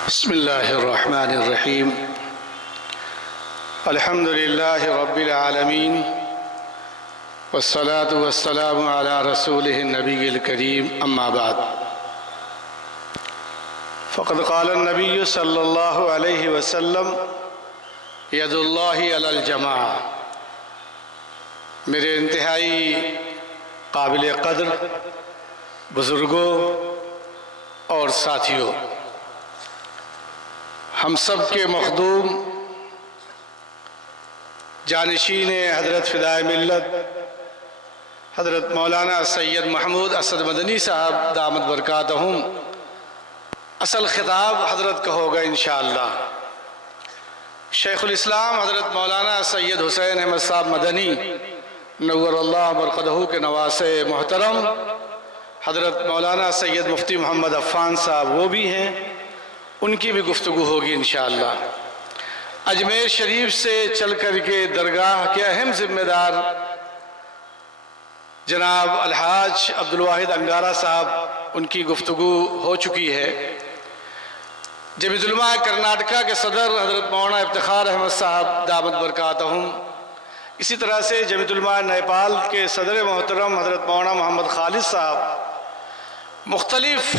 بسم الله الرحمن الرحيم. الحمد لله رب العالمين والصلاة والسلام على رسوله النبي الكريم. أما بعد، فقد قال النبي صلى الله عليه وسلم: يد الله على الجماعة. میرے انتہائی قابل قدر بزرگوں اور ساتھیوں، ہم سب کے مخدوم جانشین حضرت فدائے ملت حضرت مولانا سید محمود اسد مدنی صاحب دامت برکاتہم، اصل خطاب حضرت کا ہوگا انشاءاللہ. شیخ الاسلام حضرت مولانا سید حسین احمد صاحب مدنی نور اللہ مرقدہ کے نواسے محترم حضرت مولانا سید مفتی محمد عفان صاحب وہ بھی ہیں، ان کی بھی گفتگو ہوگی انشاءاللہ. اجمیر شریف سے چل کر کے درگاہ کے اہم ذمہ دار جناب الحاج عبدالواحد انگارہ صاحب، ان کی گفتگو ہو چکی ہے. جمعیت علماء کرناٹکا کے صدر حضرت مولانا افتخار احمد صاحب دامت برکاتہم، اسی طرح سے جمعیت علماء نیپال کے صدر محترم حضرت مولانا محمد خالد صاحب، مختلف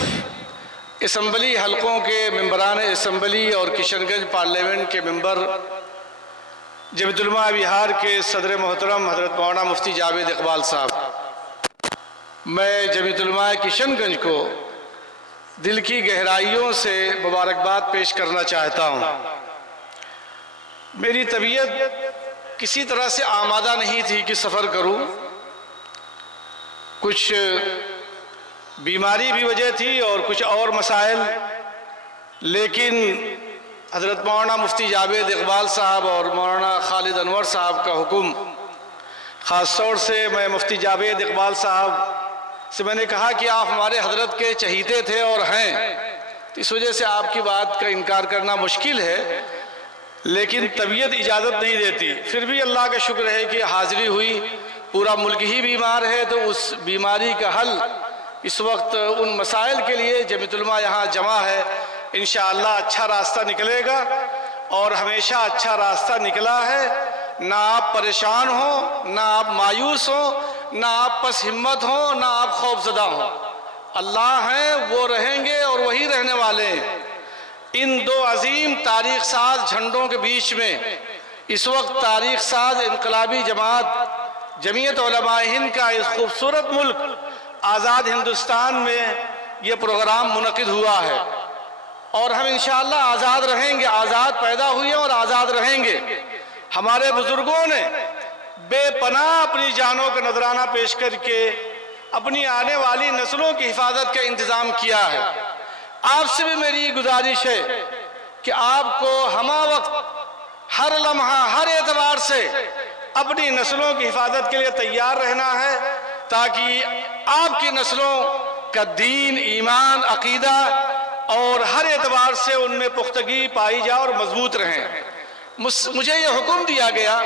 اسمبلی حلقوں کے ممبران اسمبلی اور کشن گنج پارلیمنٹ کے ممبر، جمعیت علماء بہار کے صدر محترم حضرت مولانا مفتی جاوید اقبال صاحب. میں جمعیت علماء کشن گنج کو دل کی گہرائیوں سے مبارکباد پیش کرنا چاہتا ہوں. میری طبیعت کسی طرح سے آمادہ نہیں تھی کہ سفر کروں، کچھ بیماری بھی وجہ تھی اور کچھ اور مسائل، لیکن حضرت مولانا مفتی جاوید اقبال صاحب اور مولانا خالد انور صاحب کا حکم، خاص طور سے میں مفتی جاوید اقبال صاحب سے میں نے کہا کہ آپ ہمارے حضرت کے چہیتے تھے اور ہیں، اس وجہ سے آپ کی بات کا انکار کرنا مشکل ہے، لیکن طبیعت اجازت نہیں دیتی. پھر بھی اللہ کا شکر ہے کہ حاضری ہوئی. پورا ملک ہی بیمار ہے، تو اس بیماری کا حل اس وقت ان مسائل کے لیے جمعیت علماء یہاں جمع ہے. انشاءاللہ اچھا راستہ نکلے گا اور ہمیشہ اچھا راستہ نکلا ہے. نہ آپ پریشان ہوں، نہ آپ مایوس ہوں، نہ آپ پس ہمت ہوں، نہ آپ خوف زدہ ہوں. اللہ ہیں، وہ رہیں گے اور وہی رہنے والے ہیں. ان دو عظیم تاریخ ساز جھنڈوں کے بیچ میں اس وقت تاریخ ساز انقلابی جماعت جمعیت علماء ہند کا اس خوبصورت ملک آزاد ہندوستان میں یہ پروگرام منعقد ہوا ہے، اور ہم انشاءاللہ آزاد رہیں گے. آزاد پیدا ہوئے اور آزاد رہیں گے. ہمارے بزرگوں نے بے پناہ اپنی جانوں کا نذرانہ پیش کر کے اپنی آنے والی نسلوں کی حفاظت کا انتظام کیا ہے. آپ سے بھی میری گزارش ہے کہ آپ کو ہمہ وقت ہر لمحہ ہر اعتبار سے اپنی نسلوں کی حفاظت کے لیے تیار رہنا ہے، تاکہ آپ کی نسلوں کا دین، ایمان، عقیدہ اور ہر اعتبار سے ان میں پختگی پائی جائے اور مضبوط رہیں. مجھے یہ حکم دیا گیا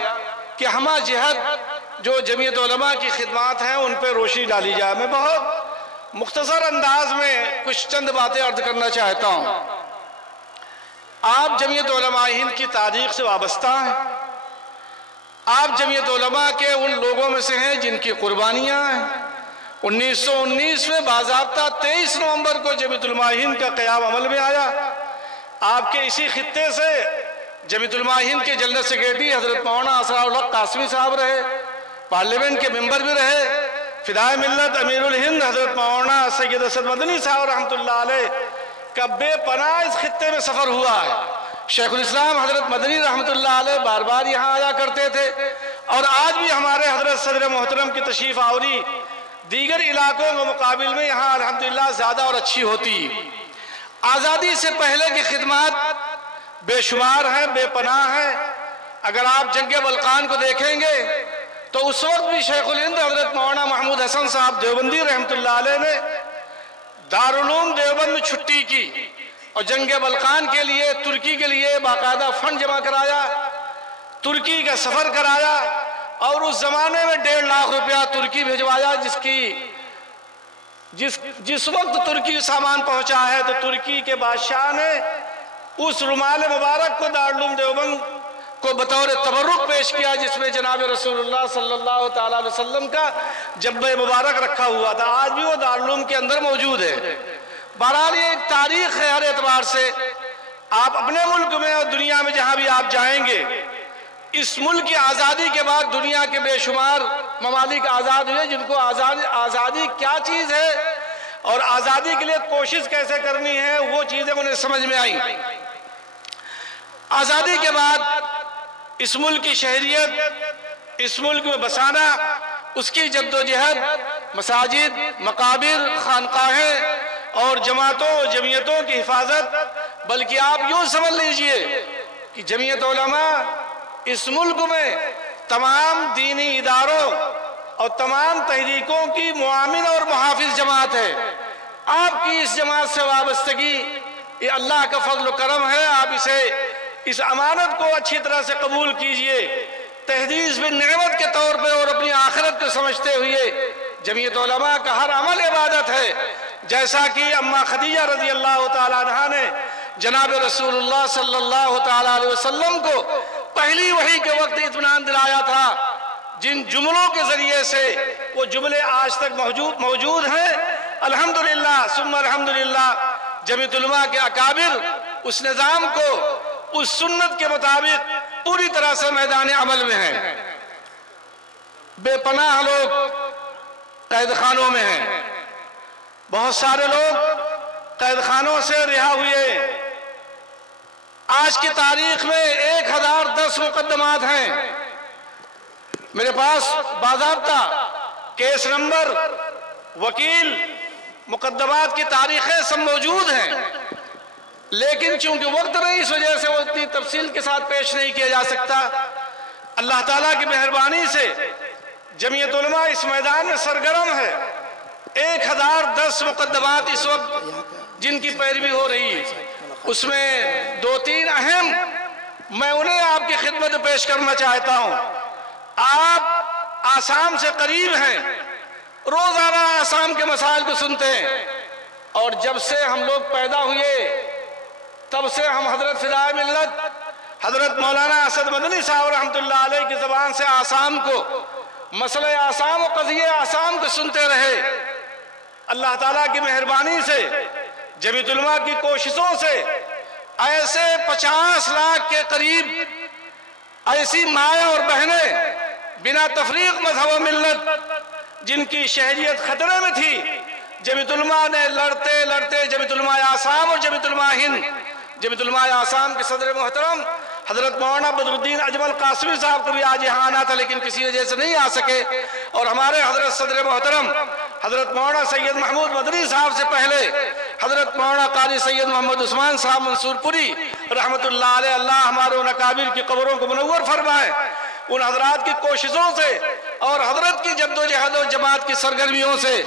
کہ ہمہ جہت جو جمعیت علماء کی خدمات ہیں ان پہ روشنی ڈالی جائے. میں بہت مختصر انداز میں کچھ چند باتیں عرض کرنا چاہتا ہوں. آپ جمعیت علماء ہند کی تاریخ سے وابستہ ہیں. آپ جمعیت علماء کے ان لوگوں میں سے ہیں جن کی قربانیاں ہیں. 1919 میں باضابطہ 23 نومبر کو جمعیت علماء ہند کا قیام عمل میں آیا. آپ کے اسی خطے سے جمعیت علماء ہند کے جنرل سیکریٹری حضرت مولانا اسرار الحق قاسمی صاحب رہے، پارلیمنٹ کے ممبر بھی رہے. فدائے ملت امیر الہند حضرت مولانا سید اسد مدنی صاحب رحمۃ اللہ علیہ کا بے پناہ اس خطے میں سفر ہوا ہے. شیخ الاسلام حضرت مدنی رحمۃ اللہ علیہ بار بار یہاں آیا کرتے تھے، اور آج بھی ہمارے حضرت صدر محترم کی تشریف آوری دیگر علاقوں کے مقابل میں یہاں الحمدللہ زیادہ اور اچھی ہوتی. آزادی سے پہلے کی خدمات بے شمار ہیں، بے پناہ ہیں. اگر آپ جنگ بلقان کو دیکھیں گے تو اس وقت بھی شیخ الہند حضرت مولانا محمود حسن صاحب دیوبندی رحمۃ اللہ علیہ نے دارالعلوم دیوبند میں چھٹی کی اور جنگ بلقان کے لیے ترکی کے لیے باقاعدہ فنڈ جمع کرایا، ترکی کا سفر کرایا، اور اس زمانے میں 1.5 لاکھ روپیہ ترکی بھیجوایا، جس وقت ترکی سامان پہنچا ہے تو ترکی کے بادشاہ نے اس رومال مبارک کو دارالعلوم دیوبند کو بطور تبرک پیش کیا جس میں جناب رسول اللہ صلی اللہ تعالیٰ علیہ وسلم کا جبہ مبارک رکھا ہوا تھا. آج بھی وہ دارالعلوم کے اندر موجود ہے. بہرحال یہ ایک تاریخ ہے ہر اعتبار سے. آپ اپنے ملک میں اور دنیا میں جہاں بھی آپ جائیں گے، اس ملک کی آزادی کے بعد دنیا کے بے شمار ممالک آزاد ہوئے جن کو آزادی کیا چیز ہے اور آزادی کے لیے کوشش کیسے کرنی ہے وہ چیزیں انہیں سمجھ میں آئیں. آزادی کے بعد اس ملک کی شہریت، اس ملک میں بسانا، اس کی جد و جہد، مساجد، مقابر، خانقاہیں اور جماعتوں و جمعیتوں کی حفاظت، بلکہ آپ یوں سمجھ لیجئے کہ جمعیت علماء اس ملک میں تمام دینی اداروں اور تمام تحریکوں کی معاون اور محافظ جماعت ہے. آپ کی اس جماعت سے وابستگی یہ اللہ کا فضل و کرم ہے. آپ اس امانت کو اچھی طرح سے قبول کیجئے. تحدیث بن نعمت کے طور پہ اور اپنی آخرت کو سمجھتے ہوئے جمعیت علماء کا ہر عمل عبادت ہے. جیسا کہ اماں خدیجہ رضی اللہ تعالیٰ عنہا نے جناب رسول اللہ صلی اللہ تعالیٰ علیہ وسلم کو پہلی وحی کے وقت اطمینان دلایا تھا، جن جملوں کے ذریعے سے وہ جملے آج تک موجود ہیں. الحمدللہ ثم الحمدللہ جمعیت علماء کے اکابر اس نظام کو اس سنت کے مطابق پوری طرح سے میدان عمل میں ہیں. بے پناہ لوگ قید خانوں میں ہیں، بہت سارے لوگ قید خانوں سے رہا ہوئے. آج کی تاریخ میں 1010 مقدمات ہیں. میرے پاس باضابطہ کیس نمبر، وکیل، مقدمات کی تاریخیں سب موجود ہیں، لیکن چونکہ وقت نہیں اس وجہ سے وہ اتنی تفصیل کے ساتھ پیش نہیں کیا جا سکتا. اللہ تعالیٰ کی مہربانی سے جمعیت علماء اس میدان میں سرگرم ہے. 1010 مقدمات اس وقت جن کی پیروی ہو رہی ہے، اس میں 2-3 اہم میں انہیں آپ کی خدمت میں پیش کرنا چاہتا ہوں. آپ آسام سے قریب ہیں، روزانہ آسام کے مسائل کو سنتے ہیں، اور جب سے ہم لوگ پیدا ہوئے تب سے ہم حضرت فدائے ملت حضرت مولانا اسد مدنی صاحب رحمۃ اللہ علیہ کی زبان سے آسام کو، مسئلہ آسام و قضیہ آسام کو سنتے رہے. اللہ تعالیٰ کی مہربانی سے جمعیت علماء کی کوششوں سے ایسے 50 لاکھ کے قریب ایسی مائیں اور بہنیں بنا تفریق مذہب و ملت جن کی شہریت خطرے میں تھی، جمعیت علماء نے لڑتے جمعیت علماء آسام اور جمعیت علماء ہند، جمعیت علماء آسام کے صدر محترم حضرت مولانا بدر الدین اجمل قاسمی صاحب کو بھی آج یہاں آنا تھا لیکن کسی وجہ سے نہیں آ سکے، اور ہمارے حضرت صدر محترم حضرت مولانا سید محمود مدنی صاحب سے پہلے حضرت مولانا قاری سید محمد عثمان صاحب منصور پوری رحمت اللہ علیہ، اللہ ہمارے ان اکابر کی قبروں کو منور فرمائے. ان حضرات کی کوششوں سے اور حضرت کی جد و جہد و جماعت کی سرگرمیوں سے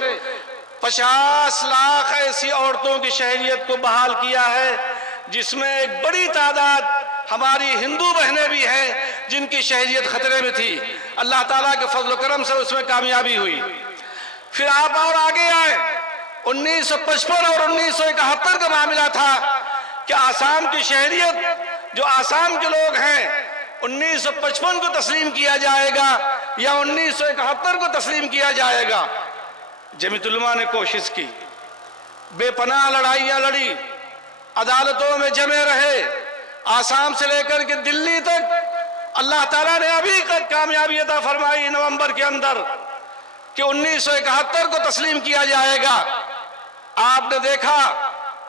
50 لاکھ ایسی عورتوں کی شہریت کو بحال کیا ہے، جس میں ایک بڑی تعداد ہماری ہندو بہنیں بھی ہیں جن کی شہریت خطرے میں تھی. اللہ تعالیٰ کے فضل و کرم سے اس میں کامیابی ہوئی. پھر آپ اور آگے آئے، 1955 اور 1971 کا معاملہ تھا کہ آسام کی شہریت جو آسام کے لوگ ہیں 1955 کو تسلیم کیا جائے گا یا 1971 کو تسلیم کیا جائے گا. جمعیت علماء نے کوشش کی، بے پناہ لڑائیاں لڑی، عدالتوں میں جمے رہے، آسام سے لے کر کے دلی تک. اللہ تعالیٰ نے ابھی کامیابی عطا فرمائی نومبر کے اندر کہ 1971 کو تسلیم کیا جائے گا. آپ نے دیکھا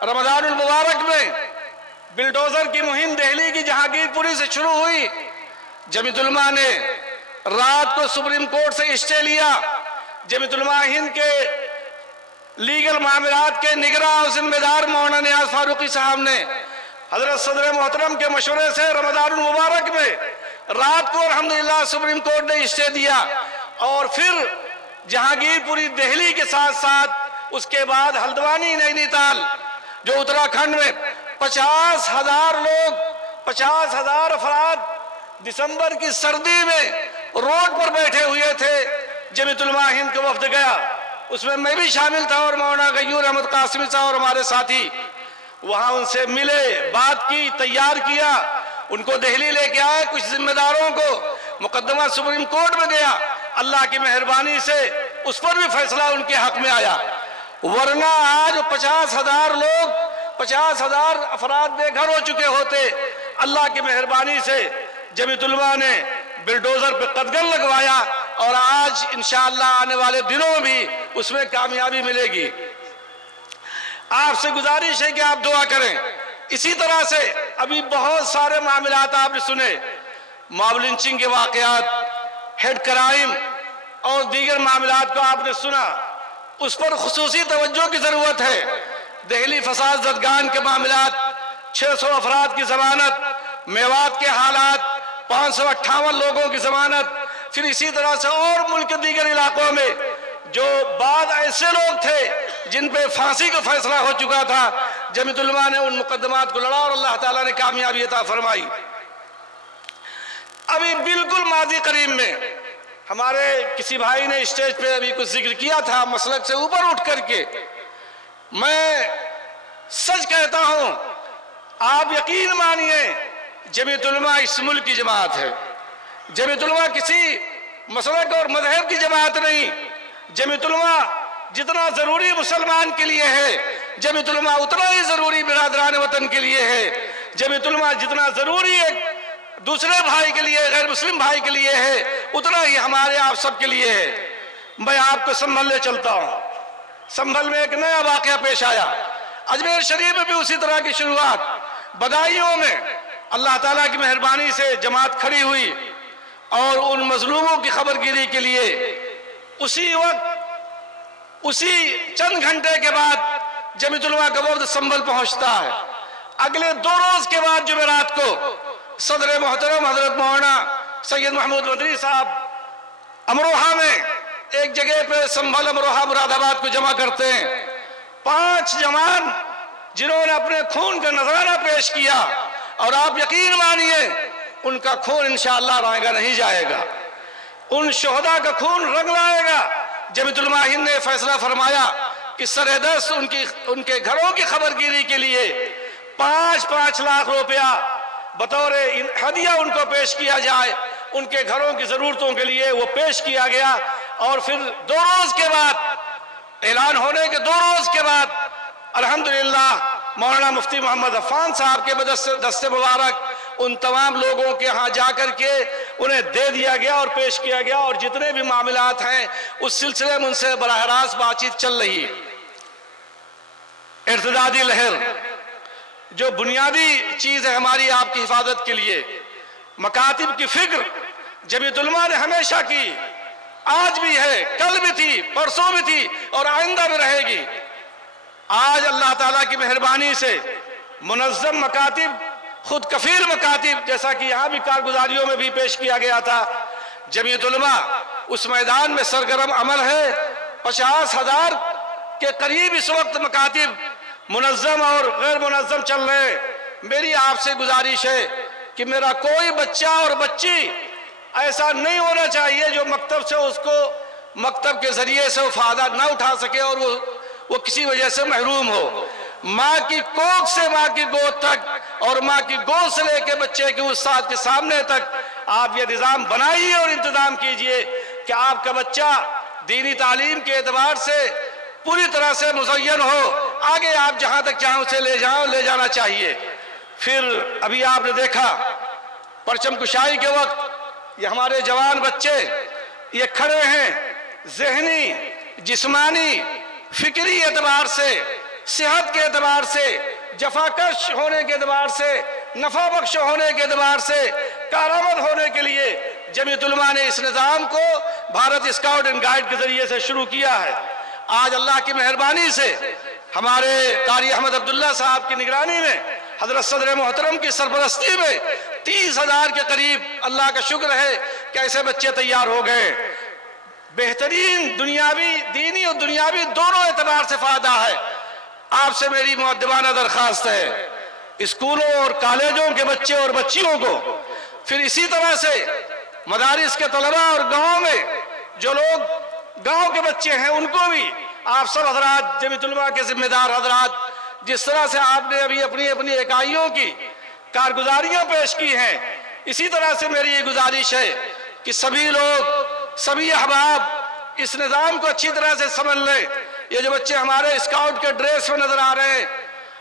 رمضان المبارک میں بلڈوزر کی مہم دہلی کی جہانگیر پوری سے شروع ہوئی. جمعیت علماء نے رات کو سپریم کورٹ سے اسٹے لیا. جمعیت علماء ہند کے لیگل معاملات کے نگراں اور ذمہ دار مولانا نیاز فاروقی صاحب نے حضرت صدر محترم کے مشورے سے رمضان المبارک میں رات کو الحمدللہ سپریم کورٹ نے اسٹے دیا، اور پھر جہانگیر پوری دہلی کے ساتھ ساتھ اس کے بعد ہلدوانی نینی تال جو اتراکھنڈ میں 50,000 لوگ، 50,000 افراد دسمبر کی سردی میں روڈ پر بیٹھے ہوئے تھے. جمعیت علماء ہند کا وفد گیا، اس میں بھی شامل تھا اور مولانا غیور احمد قاسمی صاحب اور ہمارے ساتھی. وہاں ان سے ملے، بات کی، تیار کیا، ان کو دہلی لے کے آئے، کچھ ذمہ داروں کو، مقدمہ سپریم کورٹ میں گیا، اللہ کی مہربانی سے اس پر بھی فیصلہ ان کے حق میں آیا، ورنہ آج 50,000 لوگ، 50,000 افراد بے گھر ہو چکے ہوتے۔ اللہ کی مہربانی سے جمیعت علماء نے بلڈوزر پہ قدغن لگوایا، اور آج انشاءاللہ آنے والے دنوں میں بھی اس میں کامیابی ملے گی۔ آپ سے گزارش ہے کہ آپ دعا کریں۔ اسی طرح سے ابھی بہت سارے معاملات آپ نے سنے، ماب لنچنگ کے واقعات، ہیڈ کرائم اور دیگر معاملات کو آپ نے سنا، اس پر خصوصی توجہ کی ضرورت ہے۔ دہلی فساد زدگان کے معاملات، 600 افراد کی ضمانت، میوات کے حالات، 558 لوگوں کی ضمانت، پھر اسی طرح سے اور ملک کے دیگر علاقوں میں جو بعض ایسے لوگ تھے جن پہ پھانسی کا فیصلہ ہو چکا تھا، جمیعت علماء نے ان مقدمات کو لڑا اور اللہ تعالیٰ نے کامیابی عطا فرمائی۔ ابھی بالکل ماضی قریب میں ہمارے کسی بھائی نے اسٹیج پہ ابھی کچھ ذکر کیا تھا مسلک سے اوپر اٹھ کر کے، میں سچ کہتا ہوں، آپ یقین مانیے جمیعت علماء اس ملک کی جماعت ہے۔ جمیعت علماء کسی مسلک اور مذہب کی جماعت نہیں۔ جمیعت علماء جتنا ضروری مسلمان کے لیے ہے، جمیعت علماء اتنا ہی ضروری برادران وطن کے لیے ہے۔ جمیعت علماء جتنا ضروری ایک دوسرے بھائی کے لیے، غیر مسلم بھائی کے لیے ہے، اتنا ہی ہمارے آپ سب کے لیے ہے۔ میں آپ کو سنبھل لے چلتا ہوں۔ سنبھل میں ایک نیا واقعہ پیش آیا، اجمیر شریف میں بھی اسی طرح کی شروعات، بدایوں میں اللہ تعالیٰ کی مہربانی سے جماعت کھڑی ہوئی، اور ان مظلوموں کی خبر گیری کے لیے اسی وقت، اسی چند گھنٹے کے بعد جمیعت علماء کا وفد سنبھل پہنچتا ہے۔ اگلے 2 روز کے بعد جمعرات کو صدر محترم حضرت مولانا سید محمود مدنی صاحب امروہہ میں ایک جگہ پہ سنبھل امروہہ مراد آباد کو جمع کرتے ہیں۔ 5 جوان جنہوں نے اپنے خون کا نذرانہ پیش کیا، اور آپ یقین مانیے ان کا خون انشاءاللہ رائے نہیں جائے گا، ان شہداء کا خون رنگ لائے گا۔ جمیعت علماء ہند نے فیصلہ فرمایا کہ سرحدست ان کے گھروں کی خبر گیری کے لیے 5 لاکھ روپیہ بطور ہدیہ ان کو پیش کیا جائے۔ ان کے گھروں کی ضرورتوں کے لیے وہ پیش کیا گیا، اور پھر 2 روز کے بعد، اعلان ہونے کے 2 روز کے بعد الحمدللہ مولانا مفتی محمد عفان صاحب کے دست مبارک ان تمام لوگوں کے ہاں جا کر کے انہیں دے دیا گیا اور پیش کیا گیا، اور جتنے بھی معاملات ہیں اس سلسلے میں ان سے براہ راست بات چیت چل رہی ہے۔ ارتدادی لہر جو بنیادی چیز ہے ہماری آپ کی حفاظت کے لیے، مکاتب کی فکر جمیعت علماء نے ہمیشہ کی، آج بھی ہے، کل بھی تھی، پرسوں بھی تھی، اور آئندہ بھی رہے گی۔ آج اللہ تعالیٰ کی مہربانی سے منظم مکاتب، خود کفیل مکاتب، جیسا کہ یہاں بھی کارگزاریوں میں بھی پیش کیا گیا تھا، جمیعت علماء اس میدان میں سرگرم عمل ہے۔ 50,000 کے قریب اس وقت مکاتب منظم اور غیر منظم چل رہے۔ میری آپ سے گزارش ہے کہ میرا کوئی بچہ اور بچی ایسا نہیں ہونا چاہیے جو مکتب سے اس کو مکتب کے ذریعے سے وہ فائدہ نہ اٹھا سکے اور وہ کسی وجہ سے محروم ہو۔ ماں کی کوکھ سے ماں کی گود تک، اور ماں کی گود سے لے کے بچے کے استاد کے سامنے تک آپ یہ نظام بنائیے اور انتظام کیجئے کہ آپ کا بچہ دینی تعلیم کے اعتبار سے پوری طرح سے مزین ہو، آگے آپ جہاں تک چاہیں اسے لے جانا چاہیے۔ پھر ابھی آپ نے دیکھا پرچم کشائی کے وقت یہ ہمارے جوان بچے یہ کھڑے ہیں، ذہنی، جسمانی، فکری اعتبار سے، صحت کے اعتبار سے، جفاکش ہونے کے اعتبار سے، نفع بخش ہونے کے اعتبار سے، کارآمد ہونے کے لیے جمیعت علماء نے اس نظام کو بھارت اسکاؤٹ اینڈ گائیڈ کے ذریعے سے شروع کیا ہے۔ آج اللہ کی مہربانی سے ہمارے قاری احمد عبداللہ صاحب کی نگرانی میں، حضرت صدر محترم کی سرپرستی میں 30,000 کے قریب اللہ کا شکر ہے کہ ایسے بچے تیار ہو گئے۔ بہترین دنیاوی، دینی اور دنیاوی دونوں اعتبار سے فائدہ ہے۔ آپ سے میری مؤدبانہ درخواست ہے، اسکولوں اور کالجوں کے بچے اور بچیوں کو، پھر اسی طرح سے مدارس کے طلباء اور گاؤں میں جو لوگ گاؤں کے بچے ہیں ان کو بھی آپ سب حضرات جمیعت علماء کے ذمہ دار حضرات جس طرح سے آپ نے ابھی اپنی اپنی اکائیوں کی کارگزاریاں پیش کی ہیں، اسی طرح سے میری یہ گزارش ہے کہ سبھی لوگ، سبھی احباب اس نظام کو اچھی طرح سے سمجھ لیں۔ یہ جو بچے ہمارے اسکاؤٹ کے ڈریس میں نظر آ رہے ہیں،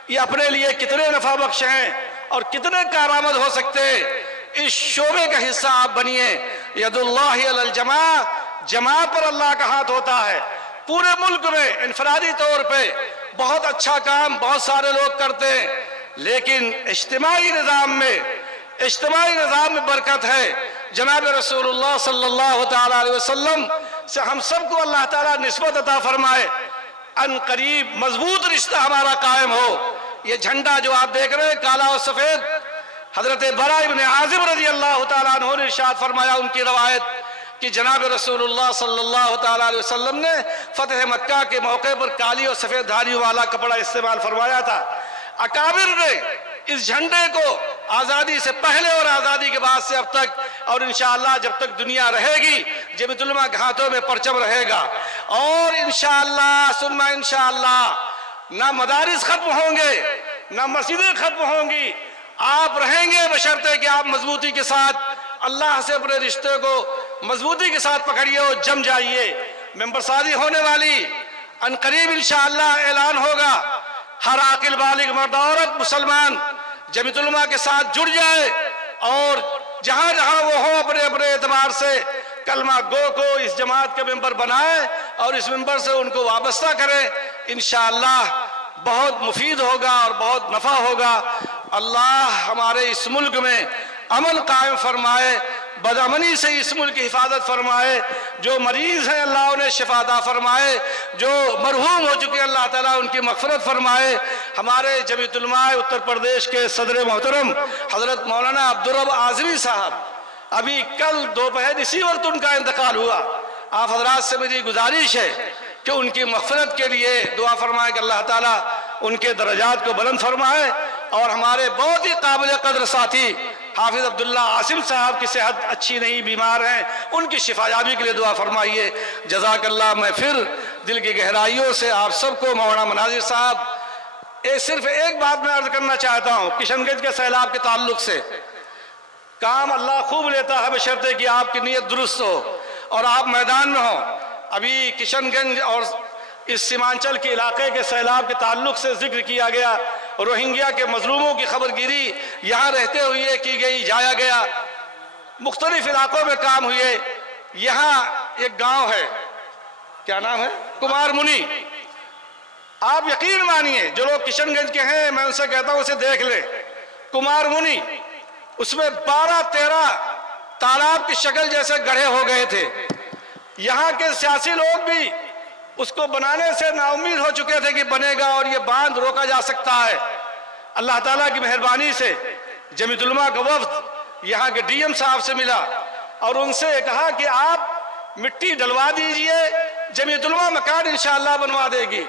یہ اپنے لیے کتنے نفع بخش ہیں اور کتنے کارآمد ہو سکتے ہیں، اس شعبے کا حصہ آپ بنیے۔ ید اللہ علی الجماع، جماعت پر اللہ کا ہاتھ ہوتا ہے۔ پورے ملک میں انفرادی طور پہ بہت اچھا کام بہت سارے لوگ کرتے ہیں، لیکن اجتماعی نظام میں برکت ہے۔ جناب رسول اللہ صلی اللہ تعالیٰ علیہ وسلم سے ہم سب کو اللہ تعالیٰ نسبت عطا فرمائے، ان قریب مضبوط رشتہ ہمارا قائم ہو۔ یہ جھنڈا جو آپ دیکھ رہے ہیں کالا و سفید، حضرت براء ابن عازب رضی اللہ تعالیٰ عنہ نے ارشاد فرمایا، ان کی روایت کہ جناب رسول اللہ صلی اللہ تعالیٰ علیہ وسلم نے فتح مکہ کے موقع پر کالی اور سفید دھاریوں والا کپڑا استعمال فرمایا تھا۔ اکابر نے اس جھنڈے کو آزادی سے پہلے اور آزادی کے بعد سے اب تک اور انشاءاللہ جب تک دنیا رہے گی جمیعۃ العلماء کے ہاتھوں میں پرچم رہے گا، اور انشاءاللہ ثم انشاءاللہ نہ مدارس ختم ہوں گے نہ مسجدیں ختم ہوں گی، آپ رہیں گے بشرطے کہ آپ مضبوطی کے ساتھ اللہ سے اپنے رشتے کو مضبوطی کے ساتھ پکڑیے اور جم جائیے۔ ممبر سازی ہونے والی ان قریب انشاءاللہ اعلان ہوگا، ہر عاقل بالغ مرد عورت مسلمان جمیعۃ العلماء کے ساتھ جڑ جائے اور جہاں جہاں وہ ہو اپنے اپنے اعتبار سے کلمہ گو کو اس جماعت کے ممبر بنائے اور اس ممبر سے ان کو وابستہ کرے۔ انشاءاللہ بہت مفید ہوگا اور بہت نفع ہوگا۔ اللہ ہمارے اس ملک میں امن قائم فرمائے، بدامنی سے اس ملک کی حفاظت فرمائے، جو مریض ہیں اللہ انہیں شفا عطا فرمائے، جو مرحوم ہو چکے اللہ تعالیٰ ان کی مغفرت فرمائے۔ ہمارے جمیعۃ العلماء اتر پردیش کے صدر محترم حضرت مولانا عبدالرب اعظمی صاحب، ابھی کل دوپہر اسی وقت ان کا انتقال ہوا۔ آپ حضرات سے میری گزارش ہے کہ ان کی مغفرت کے لیے دعا فرمائے کہ اللہ تعالیٰ ان کے درجات کو بلند فرمائے، اور ہمارے بہت ہی قابل قدر ساتھی حافظ عبداللہ عاصم صاحب کی صحت اچھی نہیں، بیمار ہیں، ان کی شفا یابی کے لیے دعا فرمائیے۔ جزاک اللہ۔ میں پھر دل کی گہرائیوں سے آپ سب کو مولانا مناظر صاحب صرف ایک بات میں عرض کرنا چاہتا ہوں کشن گنج کے سیلاب کے تعلق سے۔ کام اللہ خوب لیتا ہے بشرطے کہ آپ کی نیت درست ہو اور آپ میدان میں ہوں۔ ابھی کشن گنج اور اس سیمانچل کے علاقے کے سیلاب کے تعلق سے ذکر کیا گیا، روہنگیا کے مظلوموں کی خبر گیری یہاں رہتے ہوئے کی گئی، جایا گیا، مختلف علاقوں میں کام ہوئے۔ یہاں ایک گاؤں ہے، کیا نام ہے؟ کمار منی۔ آپ یقین مانیے جو لوگ کشن گنج کے ہیں میں ان سے کہتا ہوں اسے دیکھ لیں۔ کمار منی، اس میں 12-13 تالاب کی شکل جیسے گڑھے ہو گئے تھے۔ یہاں کے سیاسی لوگ بھی اس کو بنانے سے نا امید ہو چکے تھے کہ بنے گا اور یہ باندھ روکا جا سکتا ہے۔ اللہ تعالیٰ کی مہربانی سے جمیعۃ العلماء کا وفد یہاں کے ڈی ایم صاحب سے ملا اور ان سے کہا کہ آپ مٹی ڈلوا دیجئے، جمیعۃ العلماء مکان انشاءاللہ بنوا دے گی۔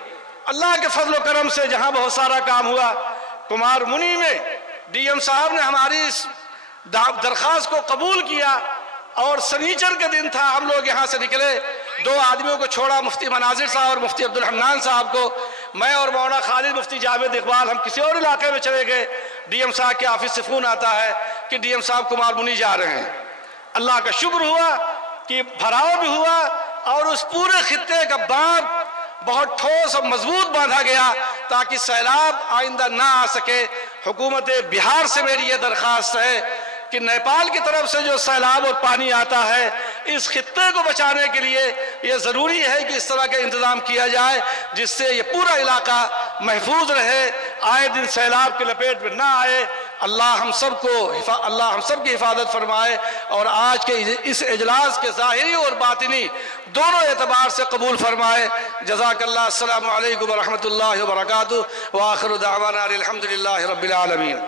اللہ کے فضل و کرم سے جہاں بہت سارا کام ہوا، کمار منی میں ڈی ایم صاحب نے ہماری اس درخواست کو قبول کیا، اور سنیچر کے دن تھا، ہم لوگ یہاں سے نکلے، 2 آدمیوں کو چھوڑا، مفتی مناظر صاحب اور مفتی عبدالحنان صاحب کو، میں اور مولانا خالد مفتی جاوید اقبال ہم کسی اور علاقے میں چلے گئے۔ ڈی ایم صاحب کے آفس سے فون آتا ہے کہ ڈی ایم صاحب کمار منی جا رہے ہیں۔ اللہ کا شکر ہوا کہ بھراؤ بھی ہوا اور اس پورے خطے کا باندھ بہت ٹھوس اور مضبوط باندھا گیا تاکہ سیلاب آئندہ نہ آ سکے۔ حکومت بہار سے میری یہ درخواست ہے کہ نیپال کی طرف سے جو سیلاب اور پانی آتا ہے، اس خطے کو بچانے کے لیے یہ ضروری ہے کہ اس طرح کا انتظام کیا جائے جس سے یہ پورا علاقہ محفوظ رہے، آئے دن سیلاب کے لپیٹ میں نہ آئے۔ اللہ ہم سب کی حفاظت فرمائے اور آج کے اس اجلاس کے ظاہری اور باطنی دونوں اعتبار سے قبول فرمائے۔ جزاک اللہ۔ السلام علیکم ورحمۃ اللہ وبرکاتہ، وآخر دعوانا الحمدللہ رب العالمین۔